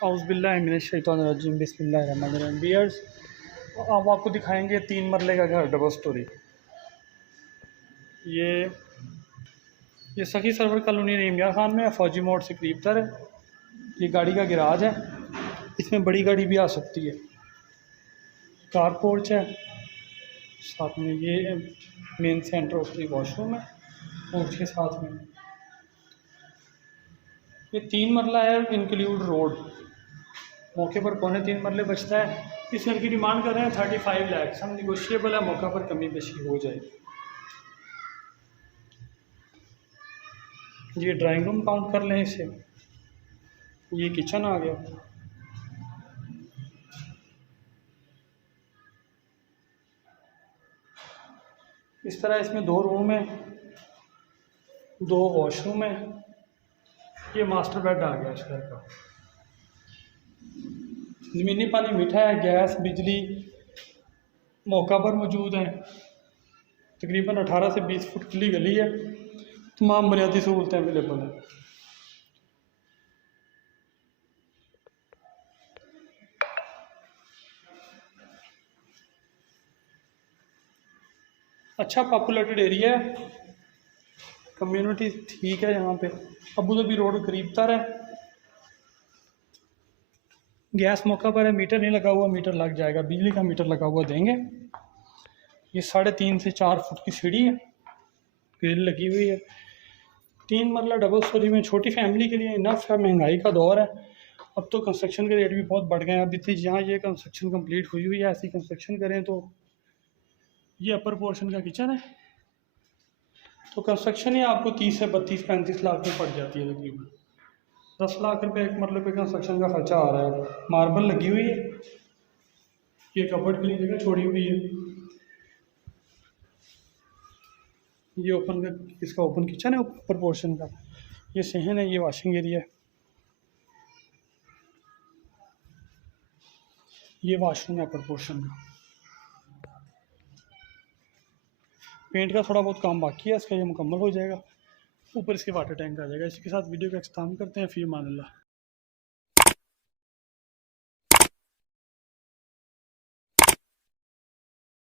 औज़ुबिल्लाहिमिनश्शैतानिर्रजीम बिस्मिल्लाहिर्रहमानिर्रहीम। बियर्स, अब आपको दिखाएंगे 3 मरले का घर, डबल स्टोरी। ये ये सखी सरवर कॉलोनी रहीमिया खान में है, फौजी मोड़ से करीब तर है। ये गाड़ी का गिराज है, इसमें बड़ी गाड़ी भी आ सकती है। कार पोर्च है, साथ में ये मेन सेंटर उसकी वॉशरूम है और उसके साथ में ये 3 मरला है इंक्लूड रोड। मौके पर 3.25 मरले बचता है। इस घर की डिमांड कर रहे हैं 35 लाख। हम निगोशिएबल है, मौका पर कमी बेशी हो जाएगी। ये ड्राइंग रूम काउंट कर लें इसे। ये किचन आ गया। इस तरह इसमें 2 रूम है, 2 वॉशरूम है। ये मास्टर बेड आ गया इस घर का। ज़मीनी पानी मीठा है, गैस बिजली मौका पर मौजूद है। तकरीबन 18 से 20 फुट खुली गली है। तमाम बुनियादी सहूलतें अवेलेबल हैं। अच्छा पॉपुलेटेड एरिया है, कम्युनिटी ठीक है। यहाँ पे अबू धाबी रोड करीब तर है। गैस मौका पर है, मीटर नहीं लगा हुआ, मीटर लग जाएगा, बिजली का मीटर लगा हुआ देंगे। ये 3.5 से 4 फुट की सीढ़ी है, ग्रिल लगी हुई है। 3 मरला डबल स्टोरी में छोटी फैमिली के लिए इनफ है। महंगाई का दौर है, अब तो कंस्ट्रक्शन के रेट भी बहुत बढ़ गए हैं। अभी तो जहाँ ये कंस्ट्रक्शन कंप्लीट हुई हुई है, ऐसी कंस्ट्रक्शन करें तो ये अपर पोर्शन का किचन है, तो कंस्ट्रक्शन ही आपको 30 से 32-35 लाख में पड़ जाती है। तकरीबन 10 लाख रुपए 1 मरले पे कंस्ट्रक्शन का खर्चा आ रहा है। मार्बल लगी हुई है, ये कबर्ड के लिए जगह छोड़ी हुई है। ये ओपन का, इसका ओपन किचन है ऊपर पोर्शन का। ये सहन है, ये वॉशिंग एरिया है। ये वॉशरूम है अपर पोर्शन का। पेंट का थोड़ा बहुत काम बाकी है, इसका ये मुकम्मल हो जाएगा। ऊपर इसके वाटर टैंक आ जाएगा। इसी के साथ वीडियो का इख्तिताम करते हैं। फ़ी अमान अल्लाह।